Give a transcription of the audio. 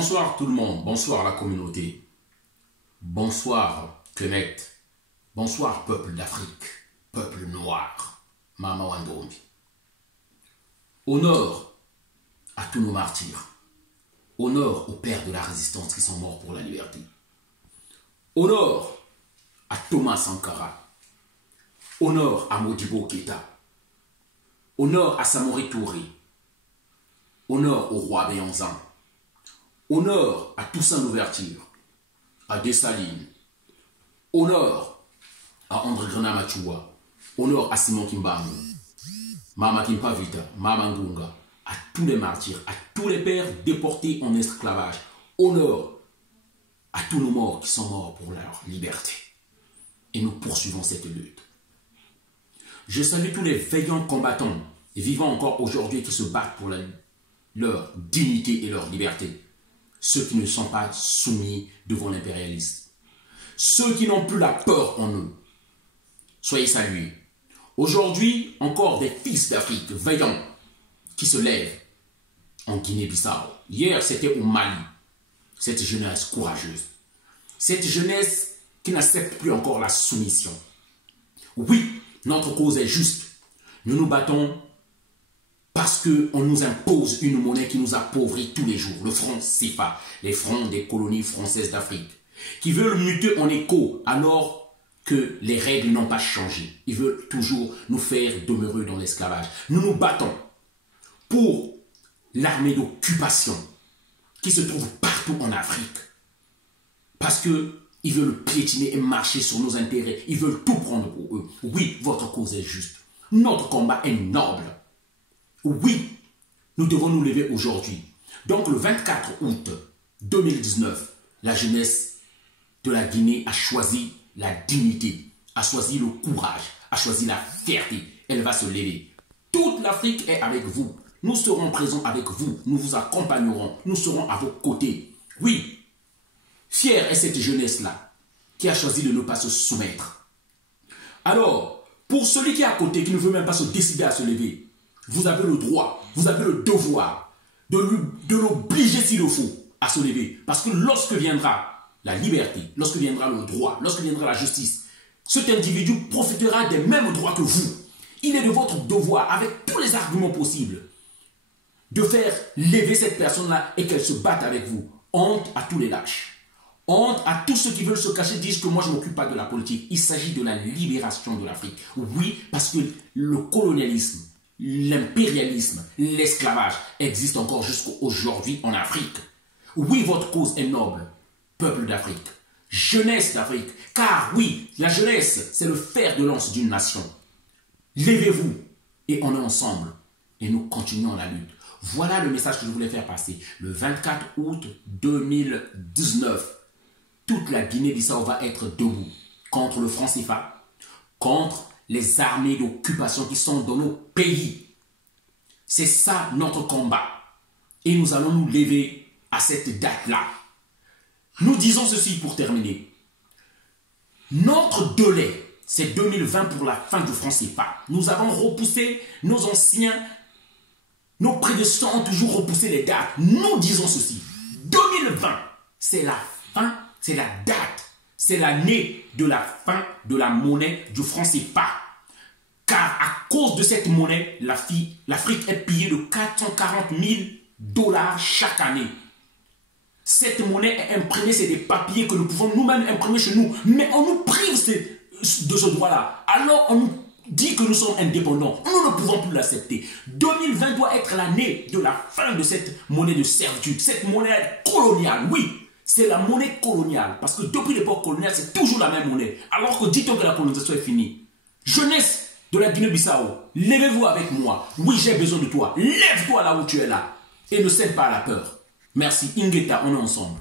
Bonsoir tout le monde, bonsoir la communauté, bonsoir Connect, bonsoir peuple d'Afrique, peuple noir, Mama Wandombi. Honneur à tous nos martyrs, honneur aux pères de la résistance qui sont morts pour la liberté, honneur à Thomas Sankara, honneur à Modibo Keïta, honneur à Samori Touré, honneur au roi Béanzin, honneur à Toussaint Louverture, à Dessalines, honneur à André Grenat Machua, honneur à Simon Kimbangu, Mama Kimpavita, Mama Ngunga, à tous les martyrs, à tous les pères déportés en esclavage, honneur à tous nos morts qui sont morts pour leur liberté. Et nous poursuivons cette lutte. Je salue tous les veillants combattants et vivants encore aujourd'hui qui se battent pour leur dignité et leur liberté. Ceux qui ne sont pas soumis devant l'impérialisme. Ceux qui n'ont plus la peur en eux. Soyez salués. Aujourd'hui, encore des fils d'Afrique veillants qui se lèvent en Guinée-Bissau. Hier, c'était au Mali. Cette jeunesse courageuse. Cette jeunesse qui n'accepte plus encore la soumission. Oui, notre cause est juste. Nous nous battons parce qu'on nous impose une monnaie qui nous appauvrit tous les jours, le franc CFA, les francs des colonies françaises d'Afrique, qui veulent muter en écho alors que les règles n'ont pas changé. Ils veulent toujours nous faire demeurer dans l'esclavage. Nous nous battons pour l'armée d'occupation qui se trouve partout en Afrique. Parce qu'ils veulent piétiner et marcher sur nos intérêts. Ils veulent tout prendre pour eux. Oui, votre cause est juste. Notre combat est noble. Oui, nous devons nous lever aujourd'hui. Donc le 24 août 2019, la jeunesse de la Guinée a choisi la dignité, a choisi le courage, a choisi la fierté. Elle va se lever. Toute l'Afrique est avec vous. Nous serons présents avec vous. Nous vous accompagnerons. Nous serons à vos côtés. Oui, fière est cette jeunesse-là qui a choisi de ne pas se soumettre. Alors, pour celui qui est à côté, qui ne veut même pas se décider à se lever, vous avez le droit, vous avez le devoir de l'obliger s'il le faut à se lever. Parce que lorsque viendra la liberté, lorsque viendra le droit, lorsque viendra la justice, cet individu profitera des mêmes droits que vous. Il est de votre devoir, avec tous les arguments possibles, de faire lever cette personne-là et qu'elle se batte avec vous. Honte à tous les lâches. Honte à tous ceux qui veulent se cacher, disent que moi je ne m'occupe pas de la politique. Il s'agit de la libération de l'Afrique. Oui, parce que le colonialisme, l'impérialisme, l'esclavage existe encore jusqu'à aujourd'hui en Afrique. Oui, votre cause est noble, peuple d'Afrique, jeunesse d'Afrique, car oui, la jeunesse, c'est le fer de lance d'une nation. Levez-vous et on est ensemble et nous continuons la lutte. Voilà le message que je voulais faire passer. Le 24 août 2019, toute la Guinée-Bissau va être debout contre le franc CFA, contre les armées d'occupation qui sont dans nos pays. C'est ça notre combat. Et nous allons nous lever à cette date-là. Nous disons ceci pour terminer. Notre délai, c'est 2020 pour la fin du franc CFA. Nous avons repoussé, nos anciens, nos prédécesseurs ont toujours repoussé les dates. Nous disons ceci. 2020, c'est la fin, c'est la date. C'est l'année de la fin de la monnaie du franc CFA. Car à cause de cette monnaie, l'Afrique est pillée de 440 000 $ chaque année. Cette monnaie est imprimée, c'est des papiers que nous pouvons nous-mêmes imprimer chez nous. Mais on nous prive de ce droit-là. Alors on nous dit que nous sommes indépendants. Nous ne pouvons plus l'accepter. 2020 doit être l'année de la fin de cette monnaie de servitude. Cette monnaie coloniale, oui. C'est la monnaie coloniale. Parce que depuis l'époque coloniale, c'est toujours la même monnaie. Alors que dit-on que la colonisation est finie. Jeunesse de la Guinée-Bissau, levez-vous avec moi. Oui, j'ai besoin de toi. Lève-toi là où tu es là. Et ne cède pas à la peur. Merci. Ingeta, on est ensemble.